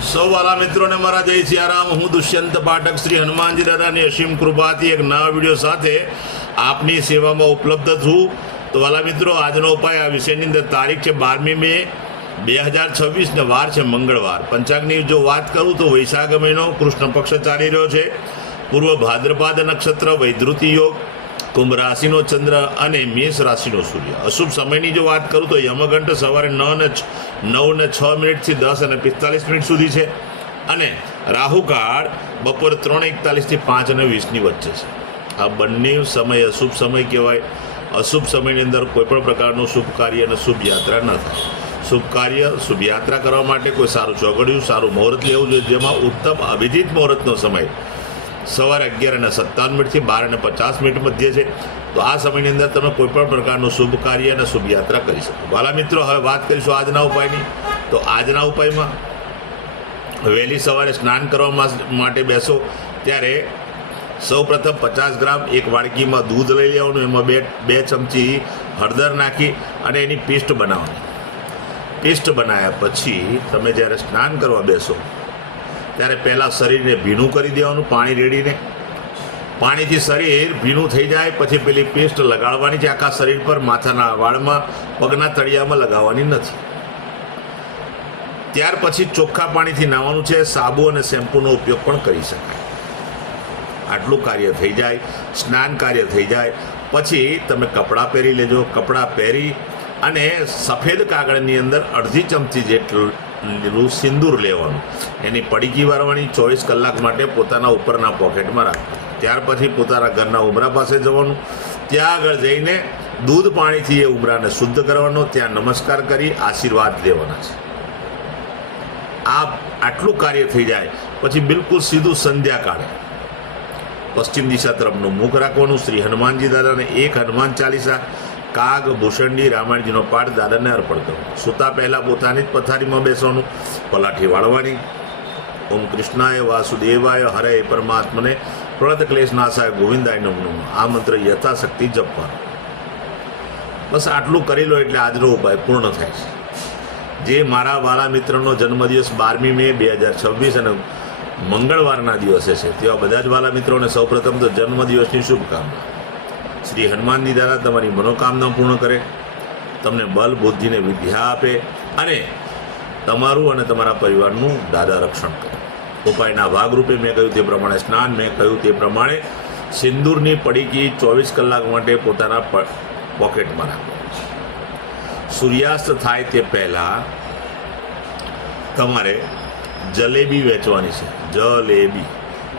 સૌ વાલા મિત્રોને મારા જય સિયારામ. હું દુષ્યંત પાઠક શ્રી હનુમાનજી દાદાની અસીમ કૃપાથી એક નવા વિડીયો સાથે આપની સેવામાં ઉપલબ્ધ છું. તો વાલા મિત્રો, આજનો ઉપાય આ વિષયની અંદર તારીખ છે 12મી મે 2026 ને વાર છે મંગળવાર. પંચાંગની જો વાત કરું તો વૈશાખ મહિનો કૃષ્ણ પક્ષ ચાલી રહ્યો છે. પૂર્વ ભાદ્રપાદ નક્ષત્ર, વૈધૃતિ યોગ, કુંભ રાશિનો ચંદ્ર અને મેષ રાશિનો સૂર્ય. અશુભ સમયની જો વાત કરું તો યમઘંટ સવારે 9:06 થી 10:45 સુધી છે અને રાહુકાળ બપોરે 3:41 થી 5:20 વચ્ચે છે. આ બંને સમય અશુભ સમય કહેવાય. અશુભ સમયની અંદર કોઈ પણ પ્રકારનું શુભ કાર્ય અને શુભ યાત્રા ન થાય. શુભ કાર્ય, શુભ યાત્રા કરવા માટે કોઈ સારું ચોઘડિયું, સારું મુહૂર્ત લેવું જોઈએ, જેમાં ઉત્તમ અભિજીત મુહૂર્તનો સમય સવારે 11:57 થી 12:50 મધ્ય છે. તો આ સમયની અંદર તમે કોઈ પણ પ્રકારનું શુભ કાર્ય અને શુભ યાત્રા કરી શકો. વાલા મિત્રો, હવે વાત કરીશું આજના ઉપાયની. તો આજના ઉપાયમાં વહેલી સવારે સ્નાન કરવા માટે બેસો ત્યારે સૌપ્રથમ 50 ગ્રામ એક વાડકીમાં દૂધ લઈ લેવાનું. એમાં બે ચમચી હળદર નાખી અને એની પેસ્ટ બનાવવાની. પેસ્ટ બનાવ્યા પછી તમે જ્યારે સ્નાન કરવા બેસો ત્યારે પહેલાં શરીરને ભીનું કરી દેવાનું પાણી રેડીને. પાણીથી શરીર ભીનું થઈ જાય પછી પેલી પેસ્ટ લગાડવાની છે આખા શરીર પર. માથાના વાળમાં, પગના તળિયામાં લગાવવાની નથી. ત્યાર પછી ચોખ્ખા પાણીથી નાહવાનું છે. સાબુ અને શેમ્પૂનો ઉપયોગ પણ કરી શકાય. આટલું કાર્ય થઈ જાય, સ્નાન કાર્ય થઈ જાય પછી તમે કપડાં પહેરી લેજો. કપડાં પહેરી અને સફેદ કાગળની અંદર અડધી ચમચી જેટલું સિંદૂર લેવાનું. એની પડીકી વાળવાની. 24 કલાક માટે પોતાના ઉપરના પોકેટમાં રાખવાનું. ત્યાર પછી પોતાના ઘરના ઉંબરા પાસે જવાનું. ત્યાં આગળ જઈને દૂધ પાણીથી એ ઉંબરાને શુદ્ધ કરવાનો. ત્યાં નમસ્કાર કરી આશીર્વાદ લેવાના છે. આટલું કાર્ય થઈ જાય પછી બિલકુલ સીધું સંધ્યાકાળે પશ્ચિમ દિશા તરફનું મુખ રાખવાનું. શ્રી હનુમાનજી દાદાને એક હનુમાન ચાલીસા, કાગ, ભૂષણડી, રામાયણજીનો પાઠ દાદાને અર્પણ કરવો. સૂતા પહેલાં પોતાની જ પથારીમાં બેસવાનું. પલાઠી વાળવાની. ઓમ કૃષ્ણાય વાસુદેવાય હરે પરમાત્મને પ્રણત ક્લેશનાશાય ગોવિંદાય નમઃ. આ મંત્ર યથાશક્તિ જપવાનો. બસ આટલું કરી લો એટલે આજનો ઉપાય પૂર્ણ થાય છે. જે મારા વાલા મિત્રનો જન્મદિવસ 12મી મે 2026 અને મંગળવારના દિવસે છે તેવા બધા જ વાલા મિત્રોને સૌપ્રથમ તો જન્મદિવસની શુભકામના. શ્રી હનુમાનજી દાદા તમારી મનોકામના પૂર્ણ કરે, તમને બલ, બુદ્ધિને વિદ્યા આપે અને તમારું અને તમારા પરિવારનું દાદા રક્ષણ કરે. ઉપાયના ભાગરૂપે મેં કહ્યું તે પ્રમાણે સ્નાન, મેં કહ્યું તે પ્રમાણે સિંદૂરની પડીકી 24 કલાક માટે પોતાના પોકેટમાં રાખો. સૂર્યાસ્ત થાય તે પહેલાં તમારે જલેબી વેચવાની છે. જલેબી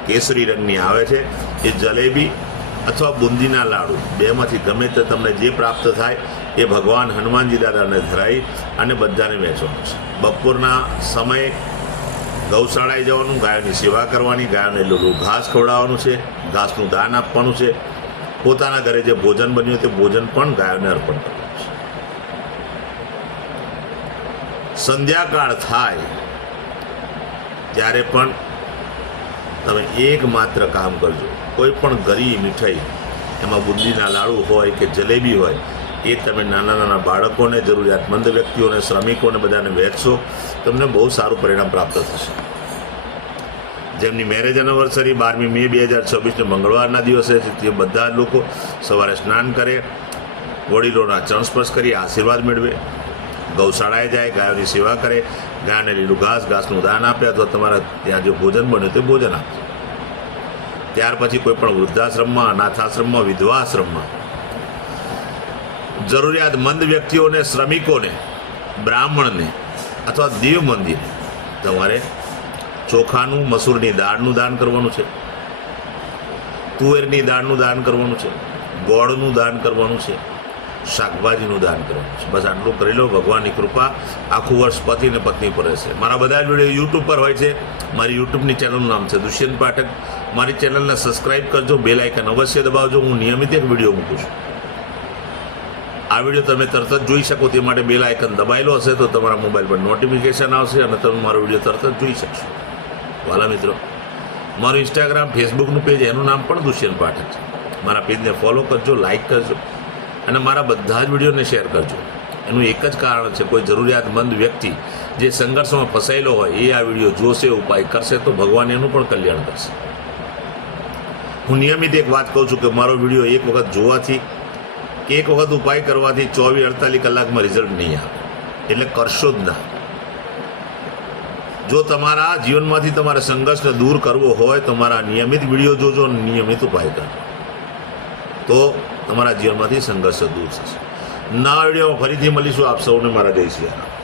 કેસરી રંગની આવે છે. એ જલેબી અથવા બુંદીના લાડુ બેમાંથી ગમે તે તમને જે પ્રાપ્ત થાય એ ભગવાન હનુમાનજી દાદાને ધરાવી અને બધાને વેચવાનું છે. બપોરના સમયે ગૌશાળાએ જવાનું, ગાયોની સેવા કરવાની, ગાયોને લીલું ઘાસ ખવડાવવાનું છે, ઘાસનું દાન આપવાનું છે. પોતાના ઘરે જે ભોજન બન્યું તે ભોજન પણ ગાયોને અર્પણ કરવાનું છે. સંધ્યાકાળ થાય ત્યારે પણ તમે એકમાત્ર કામ કરજો. કોઈ પણ ગરી મીઠાઈ, એમાં બુંદીના લાડુ હોય કે જલેબી હોય, એ તમે નાના નાના બાળકોને, જરૂરિયાતમંદ વ્યક્તિઓને, શ્રમિકોને બધાને વહેંચશો. તમને બહુ સારું પરિણામ પ્રાપ્ત થશે. જેમની મેરેજ એનિવર્સરી 12મી મે 2026 મંગળવારના દિવસે છે તે બધા લોકો સવારે સ્નાન કરે, વડીલોના ચરણ સ્પર્શ કરી આશીર્વાદ મેળવે, ગૌશાળાએ જાય, ગાયોની સેવા કરે, ગાયને લીલું ઘાસનું દાન આપે અથવા તમારા ત્યાં જે ભોજન બન્યું તે ભોજન આપે. ત્યાર પછી કોઈ પણ વૃદ્ધાશ્રમમાં, અનાથાશ્રમમાં, વિધવા આશ્રમમાં જરૂરિયાતમંદ વ્યક્તિઓને, શ્રમિકોને, બ્રાહ્મણને અથવા દેવ મંદિરે તમારે ચોખાનું, મસૂરની દાળનું દાન કરવાનું છે, તુવેરની દાળનું દાન કરવાનું છે, ગોળનું દાન કરવાનું છે, શાકભાજીનું દાન કરવાનું છે. બસ આટલું કરી લો. ભગવાનની કૃપા આખું વર્ષ પતિ અને પત્ની પર રહેશે. મારા બધા જ વિડીયો યુટ્યુબ પર હોય છે. મારી યુટ્યુબની ચેનલનું નામ છે દુષ્યંત પાઠક. મારી ચેનલને સબસ્ક્રાઈબ કરજો, બેલ આઇકન અવશ્ય દબાવજો. હું નિયમિત એક વિડીયો મૂકું છું. આ વિડીયો તમે તરત જ જોઈ શકો તે માટે બેલ આઇકન દબાયેલો હશે તો તમારા મોબાઈલ પર નોટિફિકેશન આવશે અને તમે મારો વિડીયો તરત જ જોઈ શકશો. વાલા મિત્રો, મારું ઇન્સ્ટાગ્રામ, ફેસબુકનું પેજ, એનું નામ પણ દુષ્યંત પાઠક છે. મારા પેજને ફોલો કરજો, લાઇક કરજો અને મારા બધા જ વિડીયોને શેર કરજો. એનું એક જ કારણ છે, કોઈ જરૂરિયાતમંદ વ્યક્તિ જે સંઘર્ષમાં ફસાયેલો હોય એ આ વિડીયો જોશે, ઉપાય કરશે તો ભગવાન એનું પણ કલ્યાણ કરશે. હું નિયમિત એક વાત કહું છું કે મારો વિડીયો એક વખત જોવાથી કે એક વખત ઉપાય કરવાથી 24-48 કલાકમાં રિઝલ્ટ નહીં આવે, એટલે કરશો જ ના. જો તમારા જીવનમાંથી તમારે સંઘર્ષને દૂર કરવો હોય તો મારા નિયમિત વિડીયો જોજો અને નિયમિત ઉપાય કરજો, તો તમારા જીવનમાંથી સંઘર્ષ દૂર થશે. નવા વિડીયોમાં ફરીથી મળીશું. આપ સૌને મારા જય શ્રી રામ.